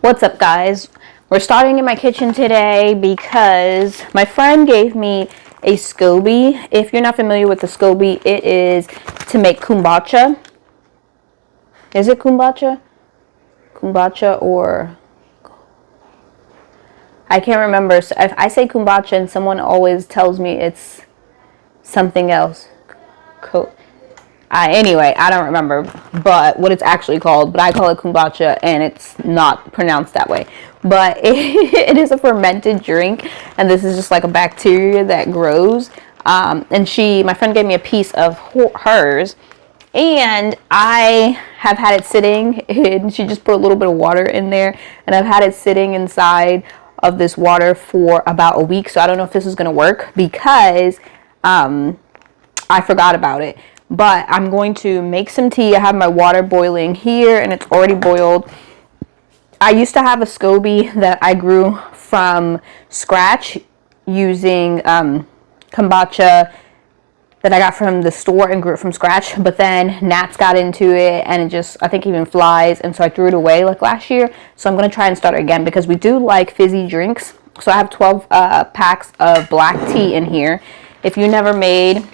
What's up, guys? We're starting in my kitchen today because my friend gave me a SCOBY. If you're not familiar with the SCOBY, it is to make kombucha. Is it kombucha? Kombucha, or I can't remember. So if I say kombucha and someone always tells me it's something else. Anyway, I don't remember but what it's actually called, but I call it kombucha and it's not pronounced that way. But it is a fermented drink, and this is just like a bacteria that grows. And my friend gave me a piece of hers, and I have had it sitting, and she just put a little bit of water in there, and I've had it sitting inside of this water for about a week. So I don't know if this is going to work because I forgot about it. But I'm going to make some tea. I have my water boiling here, and it's already boiled. I used to have a SCOBY that I grew from scratch using kombucha that I got from the store and grew it from scratch. But then gnats got into it, and it just, I think even flies, and so I threw it away like last year. So I'm going to try and start it again because we do like fizzy drinks. So I have 12 packs of black tea in here. If you never made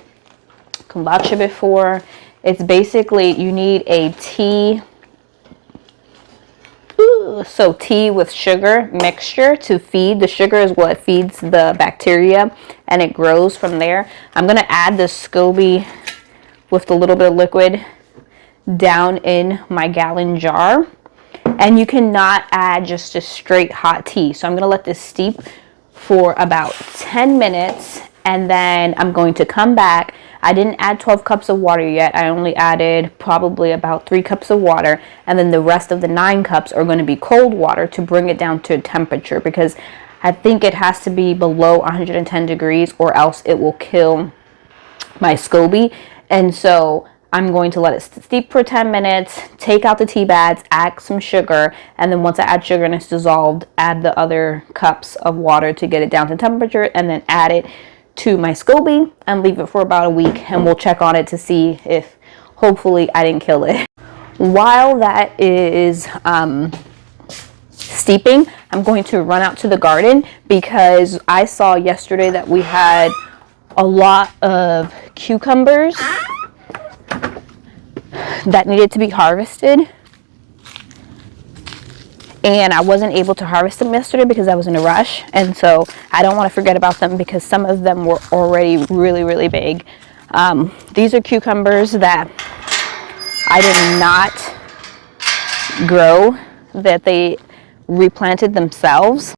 kombucha before, it's basically you need a tea with sugar mixture to feed. The sugar is what feeds the bacteria, and it grows from there. I'm going to add the SCOBY with a little bit of liquid down in my gallon jar, and you cannot add just a straight hot tea. So I'm going to let this steep for about 10 minutes, and then I'm going to come back. I didn't add 12 cups of water yet. I only added probably about 3 cups of water, and then the rest of the 9 cups are going to be cold water to bring it down to temperature, because I think it has to be below 110 degrees or else it will kill my SCOBY. And so I'm going to let it steep for 10 minutes, take out the tea bags, add some sugar, and then once I add sugar and it's dissolved, add the other cups of water to get it down to temperature, and then add it to my SCOBY and leave it for about a week, and we'll check on it to see if hopefully I didn't kill it. While that is steeping, I'm going to run out to the garden because I saw yesterday that we had a lot of cucumbers that needed to be harvested, and I wasn't able to harvest them yesterday because I was in a rush, and so I don't want to forget about them because some of them were already really big. These are cucumbers that I did not grow, that they replanted themselves.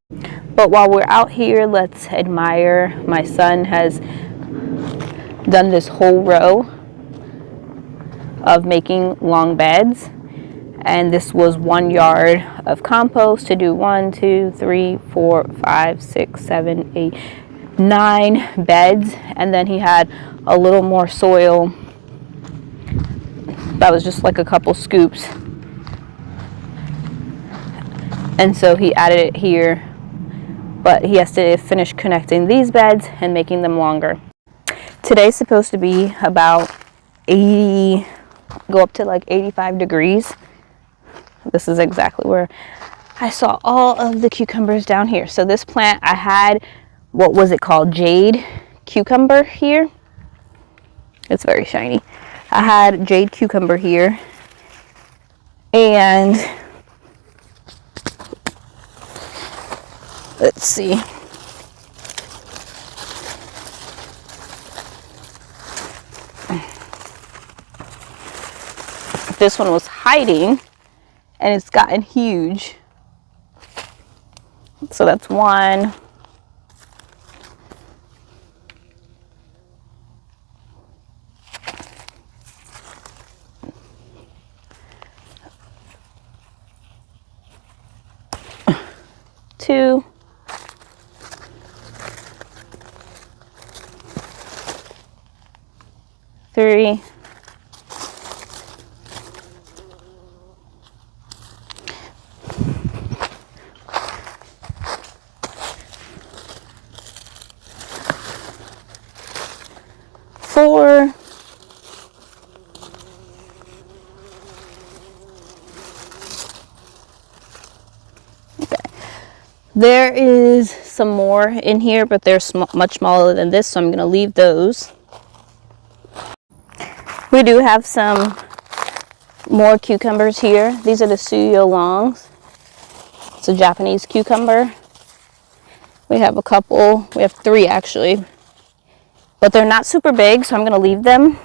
But while we're out here, let's admire. My son has done this whole row of making long beds. And this was 1 yard of compost to do 1, 2, 3, 4, 5, 6, 7, 8, 9 beds. And then he had a little more soil that was just like a couple scoops. And so he added it here, but he has to finish connecting these beds and making them longer. Today's supposed to be about 80, go up to like 85 degrees. This is exactly where I saw all of the cucumbers down here. So this plant, I had, what was it called? Jade cucumber here. It's very shiny. I had jade cucumber here, and let's see. This one was hiding, and it's gotten huge. So that's 1. Two. 3. 4. There is some more in here, but they're much smaller than this, so I'm going to leave those. We do have some more cucumbers here. These are the suyo longs. It's a Japanese cucumber. We have a couple. We have 3 actually, but they're not super big, so I'm going to leave them.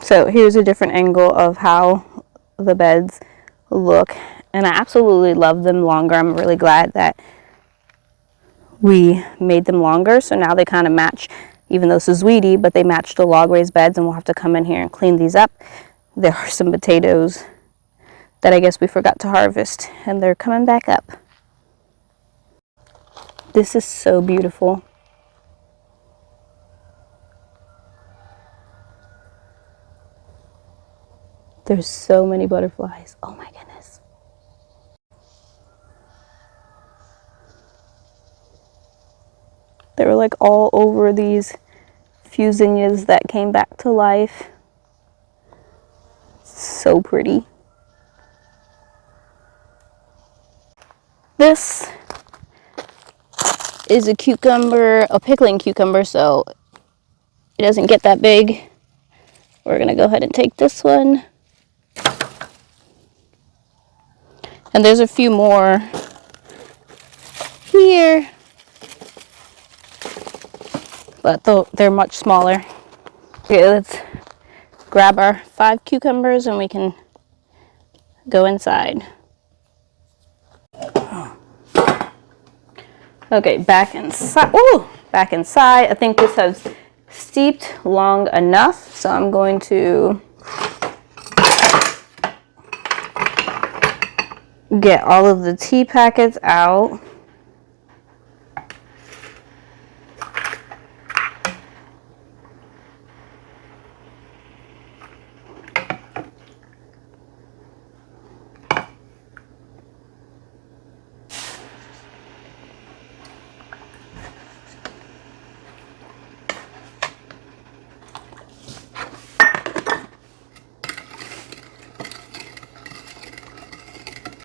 So here's a different angle of how the beds look, and I absolutely love them longer. I'm really glad that we made them longer, so now they kind of match, even though this is weedy, but they match the log raised beds, and we'll have to come in here and clean these up. There are some potatoes that I guess we forgot to harvest, and they're coming back up. This is so beautiful. There's so many butterflies. Oh my goodness. They were like all over these few zinnias that came back to life. So pretty. This is a cucumber, a pickling cucumber, so it doesn't get that big. We're gonna go ahead and take this one. And there's a few more here, but they're much smaller. Okay, let's grab our 5 cucumbers and we can go inside. Okay, back inside. Ooh, back inside. I think this has steeped long enough, so I'm going to get all of the tea packets out.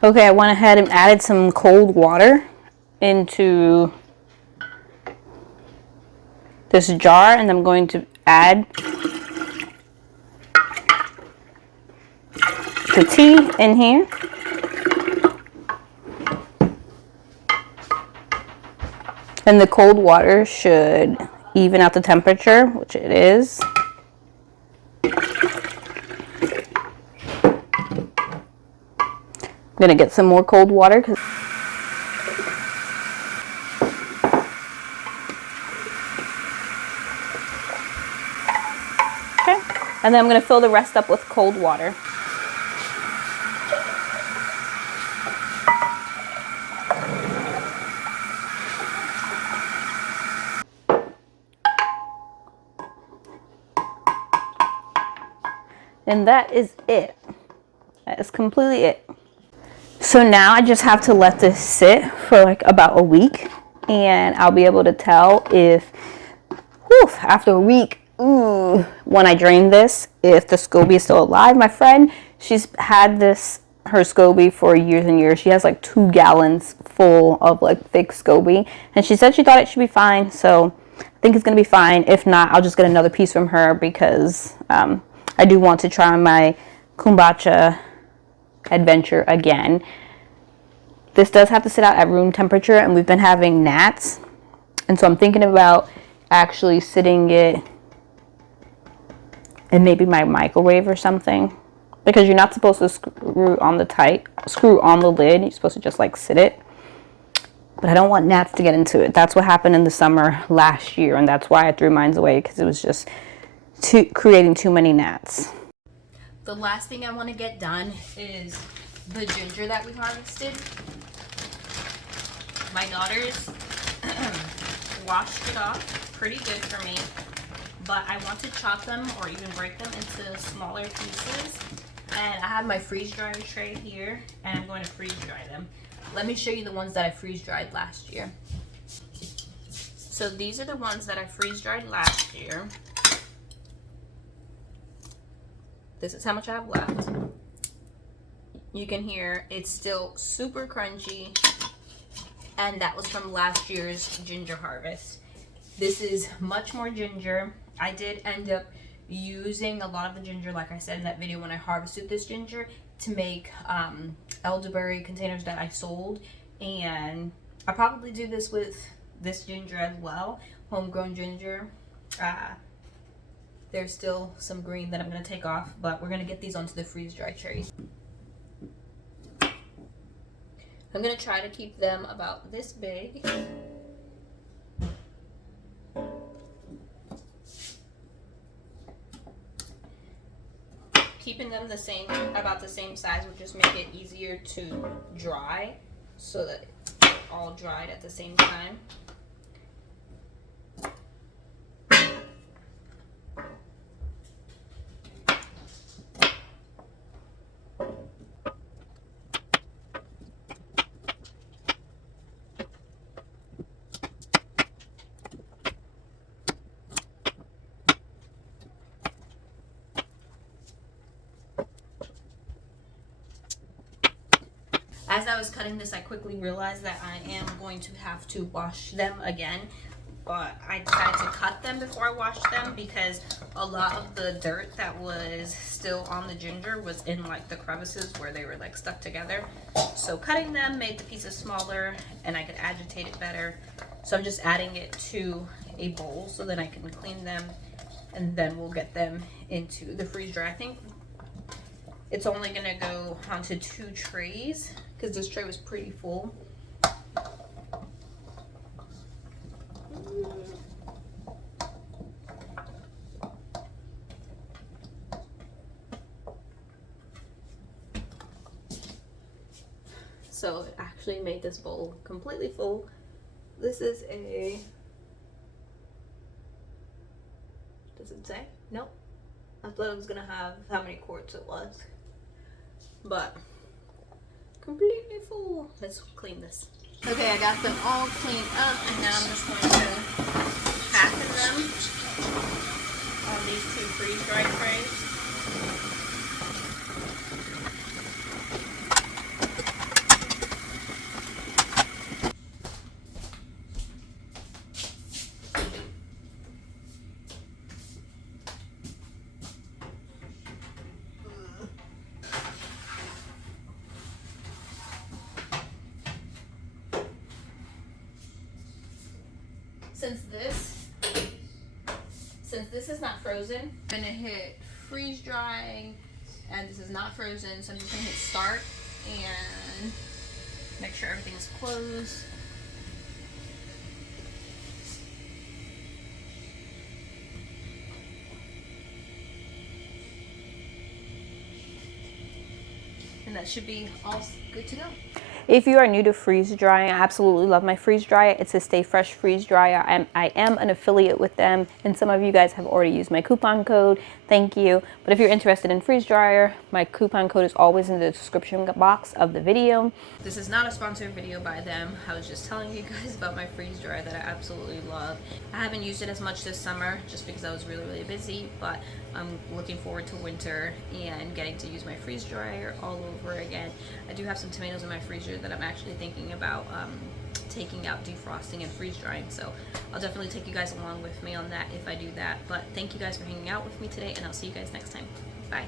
Okay, I went ahead and added some cold water into this jar, and I'm going to add the tea in here. And the cold water should even out the temperature, which it is. I'm gonna get some more cold water okay, and then I'm gonna fill the rest up with cold water. And that is it. That is completely it. So now I just have to let this sit for like about a week, and I'll be able to tell if, after a week, when I drain this, if the SCOBY is still alive. My friend, she's had her SCOBY for years and years. She has like 2 gallons full of like thick SCOBY, and she said she thought it should be fine, so I think it's gonna be fine. If not, I'll just get another piece from her because I do want to try my kombucha adventure again. This does have to sit out at room temperature, and we've been having gnats, and so I'm thinking about actually sitting it in maybe my microwave or something, because you're not supposed to screw on the lid. You're supposed to just like sit it, but I don't want gnats to get into it. That's what happened in the summer last year, and that's why I threw mine away, because it was just creating too many gnats. The last thing I want to get done is the ginger that we harvested. My daughters washed it off pretty good for me, but I want to chop them or even break them into smaller pieces. And I have my freeze dryer tray here, and I'm going to freeze dry them. Let me show you the ones that I freeze dried last year. So these are the ones that I freeze dried last year. This is how much I have left. You can hear it's still super crunchy. and that was from last year's ginger harvest. This is much more ginger. I did end up using a lot of the ginger, like I said in that video when I harvested this ginger, to make elderberry containers that I sold, and I probably do this with this ginger as well, homegrown ginger. There's still some green that I'm going to take off, but we're going to get these onto the freeze-dry trays. I'm going to try to keep them about this big. Keeping them about the same size will just make it easier to dry, so that it's all dried at the same time. As I was cutting this, I quickly realized that I am going to have to wash them again, but I decided to cut them before I washed them because a lot of the dirt that was still on the ginger was in like the crevices where they were like stuck together. So cutting them made the pieces smaller and I could agitate it better. So I'm just adding it to a bowl so that I can clean them, and then we'll get them into the freeze dryer. I think it's only gonna go onto 2 trays because this tray was pretty full. So it actually made this bowl completely full. This is a, does it say? Nope. I thought it was gonna have how many quarts it was, but completely full. Let's clean this. Okay, I got them all cleaned up, and now I'm just going to packen them on these 2 freeze-dry trays. Since this is not frozen, I'm gonna hit freeze drying, and this is not frozen, so I'm just gonna hit start and make sure everything's closed. And that should be all good to go. If you are new to freeze drying, I absolutely love my freeze dryer. It's a Stay Fresh freeze dryer. I am an affiliate with them, and some of you guys have already used my coupon code. Thank you. But if you're interested in freeze dryer, my coupon code is always in the description box of the video. This is not a sponsored video by them. I was just telling you guys about my freeze dryer that I absolutely love. I haven't used it as much this summer just because I was really busy, but I'm looking forward to winter and getting to use my freeze dryer all over again. I do have some tomatoes in my freezer that I'm actually thinking about taking out, defrosting, and freeze drying, so I'll definitely take you guys along with me on that if I do that. But thank you guys for hanging out with me today, and I'll see you guys next time. Bye.